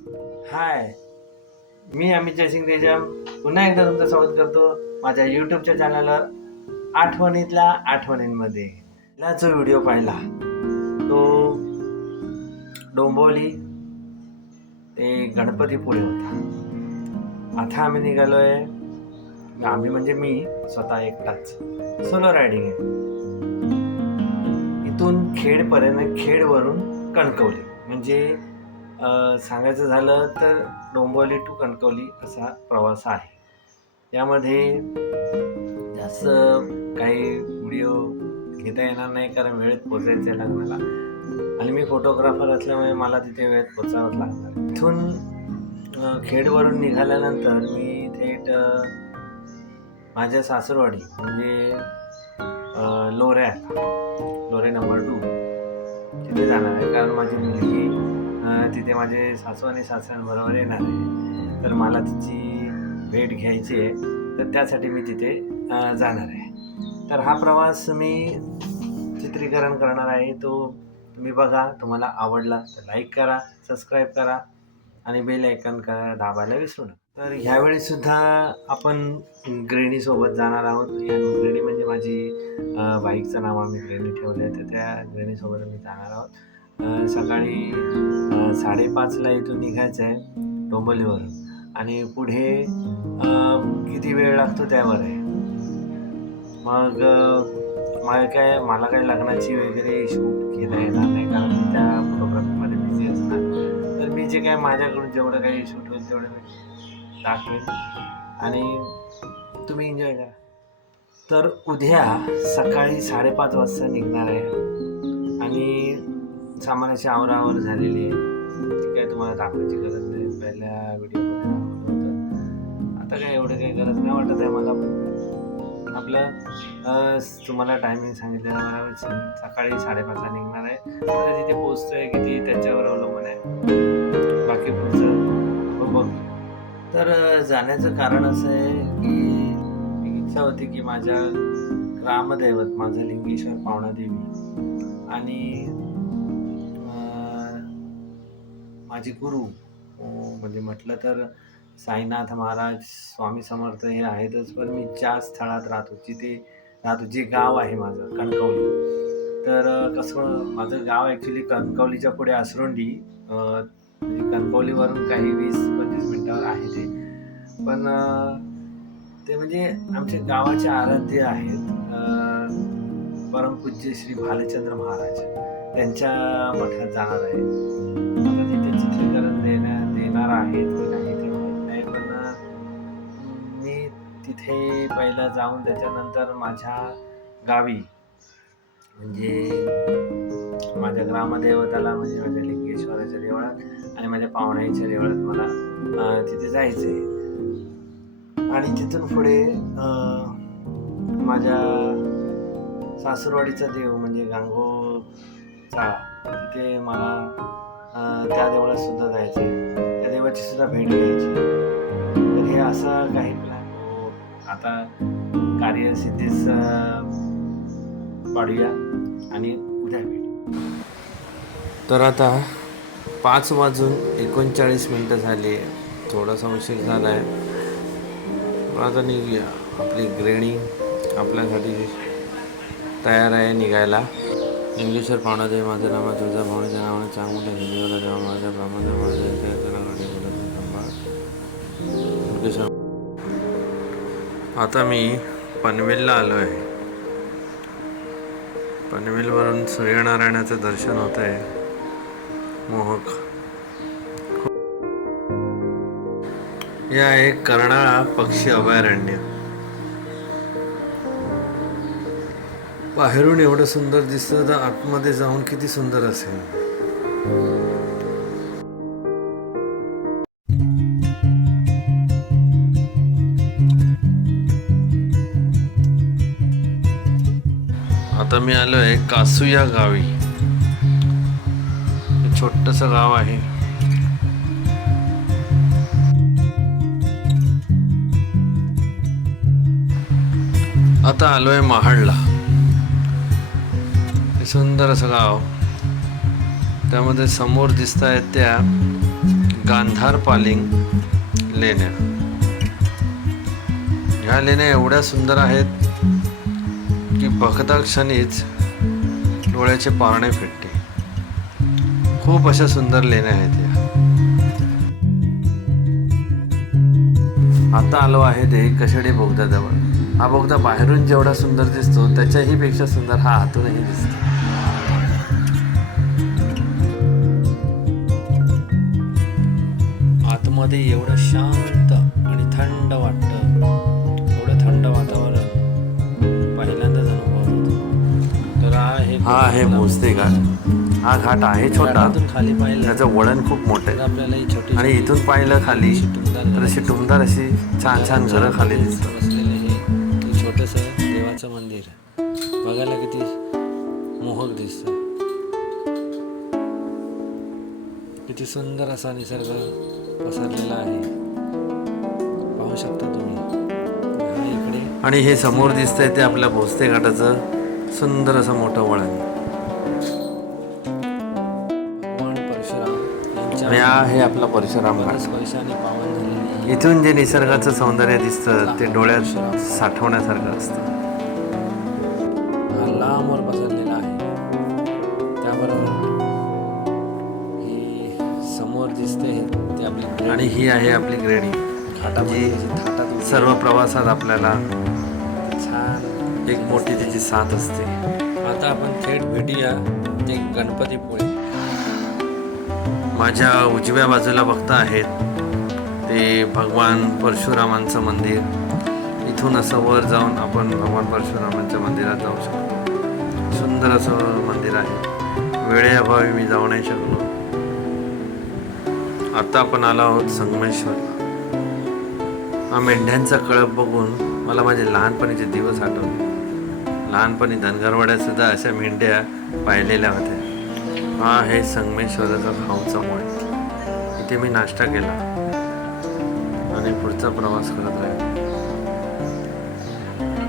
हाय, मी अमित जयसिंग तेजम पुन्हा एकदा तुमचं स्वागत करतो माझ्या यूट्यूबच्या चॅनलवर आठवणीतल्या आठवणींमध्ये. पहिला जो व्हिडिओ पाहिला तो डोंबिवली ते गणपती पुढे होता. आता आम्ही निघालोय, आम्ही म्हणजे मी स्वतः एकटाच, सोलो रायडिंग आहे. इथून खेडपर्यंत, खेडवरून कणकवली, म्हणजे सांगायचं झालं तर डोंबिवली टू कणकवली असा प्रवास आहे. यामध्ये जास्त काही व्हिडिओ घेता येणार नाही, कारण वेळेत पोचायचं आहे लग्नाला, आणि मी फोटोग्राफर असल्यामुळे मला तिथे वेळेत पोचावंच लागणार. इथून खेडवरून निघाल्यानंतर मी थेट माझ्या सासरवाडी म्हणजे लोरे नंबर 2 तिथे जाणार आहे, कारण माझी मुलगी तिथे माझे सासू आणि सासऱ्यांबरोबर येणार आहे. तर मला तिची भेट घ्यायची आहे, तर त्यासाठी मी तिथे जाणार आहे. तर हा प्रवास मी चित्रीकरण करणार आहे, तो तुम्ही बघा. तुम्हाला आवडला तर लाईक करा, सबस्क्राईब करा आणि बेल आयकॉन दाबायला विसरू नका. तर ह्यावेळीसुद्धा आपण गृहिणीसोबत जाणार आहोत. गृहिणी म्हणजे माझी बाईकचं नाव आम्ही गृहिणी ठेवलं आहे, तर त्या गृहिणीसोबत आम्ही जाणार आहोत. सकाळी 5:30ला इथून निघायचं आहे डोंबिवलीवरून, आणि पुढे किती वेळ लागतो त्यावर आहे. मग मला काही लग्नाची वगैरे शूट घेता येणार नाही, कारण मी त्या फोटोग्राफीमध्ये बिझी असणार. तर मी जे काय माझ्याकडून जेवढं काही शूट होईल तेवढं मी दाखवेन आणि तुम्ही एन्जॉय करा. तर उद्या सकाळी 5:30 वाजता निघणार आहे, आणि सामानाची आवरावर झालेली आहे. ती काय तुम्हाला दाखवायची गरज नाही, पहिल्या व्हिडिओमध्ये दाखवलं होतं. आता काय एवढं काही गरज नाही वाटत आहे मला. आपलं तुम्हाला टायमिंग सांगितलेलं बरोबर, सकाळी 5:30ला निघणार आहे. तर तिथे पोचतो आहे किती त्याच्यावर अवलंबून आहे, बाकी पुढचं बघ. तर जाण्याचं कारण असं आहे की एक इच्छा होती की माझ्या ग्रामदैवत माझं लिंगेश्वर पावणादेवी आणि माझे गुरु म्हणजे म्हटलं तर साईनाथ महाराज, स्वामी समर्थ हे आहेतच, पण मी ज्या स्थळात राहतो जे गाव आहे माझं कणकवली. तर कसं माझं गाव ॲक्च्युली कणकवलीच्या पुढे आसरोंडी, म्हणजे कणकवलीवरून काही 20-25 मिनटावर आहे ते. पण ते म्हणजे आमच्या गावाचे आराध्य आहेत, परमपूज्य श्री भालचंद्र महाराज, त्यांच्या मठात जाणार आहे. आता तिथे चित्रीकरण देणार आहेत की नाही ते माहीत नाही, पण मी तिथे पहिलं जाऊन त्याच्यानंतर माझ्या गावी म्हणजे माझ्या ग्रामदेवताला, म्हणजे माझ्या लिंगेश्वराच्या देवळात आणि माझ्या पाहुण्याच्या देवळात मला तिथे जायचं आहे. आणि तिथून पुढे माझ्या सासरवाडीचा देव म्हणजे गांगो चाळा, तिथे मला त्या देवळात सुद्धा जायचं आहे, त्या देवाची सुद्धा भेट घ्यायची. तर हे असं काही प्लॅन आता कार्यसिद्धीस पाडूया आणि उद्या भेट. तर आता 5:39 झाले, थोडासा उशीर झाला आहे. आता निघूया. आपली गृहिणी आपल्यासाठी तयार आहे निघायला. लिंगेश्वर पावणादेवी माझं नाव, तुझ्या भावनेच्या नावाने चांगलं हिंदीवर जेव्हा माझ्या ब्राह्मण आता मी पनवेलला आलो आहे. पनवेलवरून सूर्यनारायणाचं दर्शन होत आहे, मोहक. हे आहे कर्नाळा पक्षी अभयारण्य. बाहेरून एवढं सुंदर दिसतं, तर आतमध्ये जाऊन किती सुंदर असेल. आता मी आलो आहे कासू या गावी. छोटंसं गाव आहे. आता आलोय महाडला. सुंदर असं गाव, त्यामध्ये समोर दिसत आहेत त्या गांधार पालिंग लेण्या. ह्या लेण्या एवढ्या सुंदर आहेत की बघता क्षणीच डोळ्याचे पारणे फिटते. खूप अशा सुंदर लेण्या आहेत या. आता आलो आहे ते कशेडी बोगद्याजवळ. हा बोगदा बाहेरून जेवढा सुंदर दिसतो त्याच्याही पेक्षा सुंदर हा आतूनही दिसतो. आतमध्ये एवढं शांत आणि थंड वाटतं. एवढं थंड वातावरण पहिल्यांदाच अनुभव होतो. तर हा आहे भोसले घाट. हा घाट आहे छोटा, खाली पाहिलं त्याचं वळण खूप मोठं आहे आपल्याला. आणि इथून पाहिलं खाली तर अशी टुमदार अशी छान छान घरं खाली दिसतात. बसलेलं हे छोटंसं देवाचं मंदिर बघायला किती मोहक दिसतं. किती सुंदर असा निसर्ग पसरलेला आहे, पाहू शकता तुम्ही. इकडे आणि हे समोर दिसतंय ते आपल्या भोसले घाटाचं सुंदर असं मोठं वळण. हे आपला परशुराम घाट. इथून जे निसर्गाचं सौंदर्य दिसतं ते डोळ्यात साठवण्यासारखं असतं. हा लांबवर पसरलेला आहे. त्याबरोबर ही समोर दिसते ते आपली, आणि ही आहे आपली ग्रेडी घाटाची. सर्व प्रवासात आपल्याला छान एक मोठी त्याची साथ असते. आता आपण थेट भेटूया ते गणपतीपुळे. माझ्या उजव्या बाजूला बघता आहेत ते भगवान परशुरामांचं मंदिर. इथून असं वर जाऊन आपण भगवान परशुरामांच्या मंदिरात जाऊ शकतो. सुंदर असं मंदिर आहे. वेळेअभावी मी जाऊ नाही शकलो. आता आपण आलो आहोत संगमेश्वरला. हा मेंढ्यांचा कळप बघून मला माझे लहानपणीचे दिवस आठवले. लहानपणी धनगरवाड्यात सुद्धा अशा मेंढ्या पाहिलेल्या होत्या. हा आहे संगमेश्वराचा खाऊचा पॉईंट. इथे मी नाश्ता केला आणि पुढचा प्रवास करत राहिलो.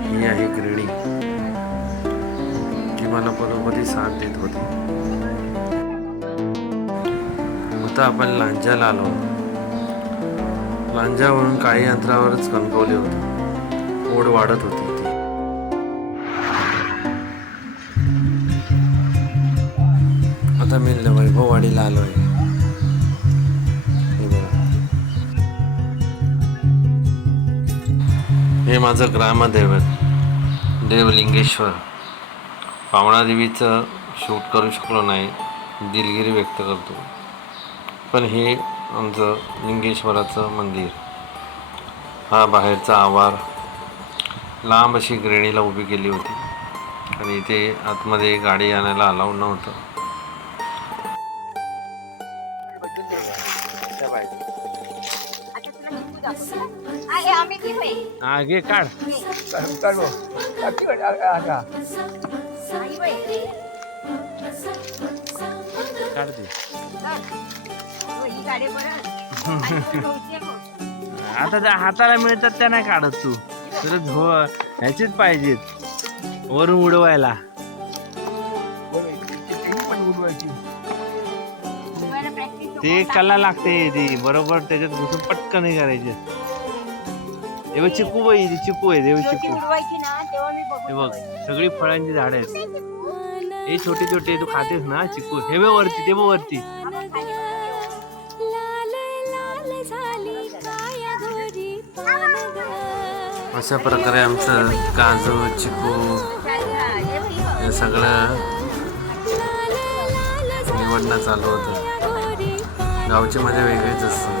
ही आहे ग्रेडी, ती मला बरोबरी साथ देत होती. आता आपण लांजाला आलो. लांजावरून काही अंतरावरच कणकवली होती. ओढ वाढत होती. आता मी वैभववाडीला आलो आहे. हे माझं ग्रामदैवत देवलिंगेश्वर. पावणादेवीचं शूट करू शकलो नाही, दिलगिरी व्यक्त करतो. पण हे आमचं लिंगेश्वराचं मंदिर. हा बाहेरचा आवार. लांब अशी ग्रेणीला उभी केली होती आणि इथे आतमध्ये गाडी आणायला अलाउड नव्हतं. आगे काढ आता हाताला मिळतात त्या नाही काढत तू. तर ह्याचीच पाहिजेत वरून उडवायला. ते कला लागते ती बरोबर. त्याच्यात घुसून पटकन नाही करायचे. हे बघ चिकू बाई, चिकू आहे. हे चिकू, हे बघ सगळी फळांची झाड आहेत. हे छोटे छोटे तू खातेस ना चिकू. हे बघ वरती, ते बघ वरती. अशा प्रकारे आमचं काजू चिकू हे सगळं निवडणं चालू होतं. गावची मजा वेगळीच असते.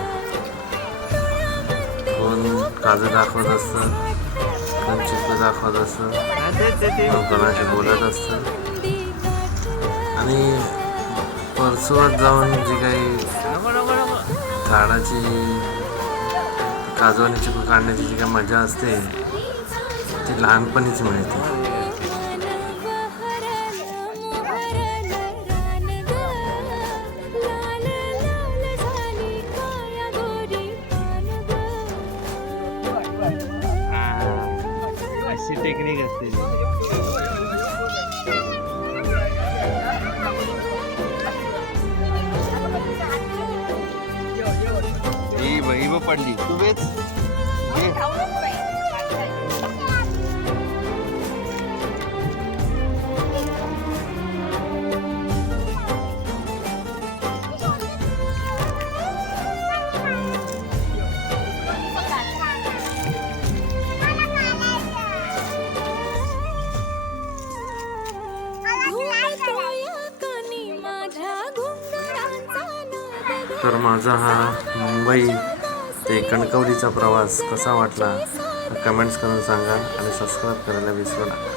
कोण काजू दाखवत असतं, कोण चिकू दाखवत असतं, कोण कोणाशी बोलत असतं. आणि परसोत जाऊन जी काही झाडाची काजू आणि चिकू काढण्याची जी काही मजा असते ती लहानपणीच मिळते. अशी टेक्निक असते. जिभ पडली तू वेच घे. तर माझा हा मुंबई ते कणकवलीचा प्रवास कसा वाटला कमेंट्स करून सांगा आणि सबस्क्राईब करायला विसरू नका.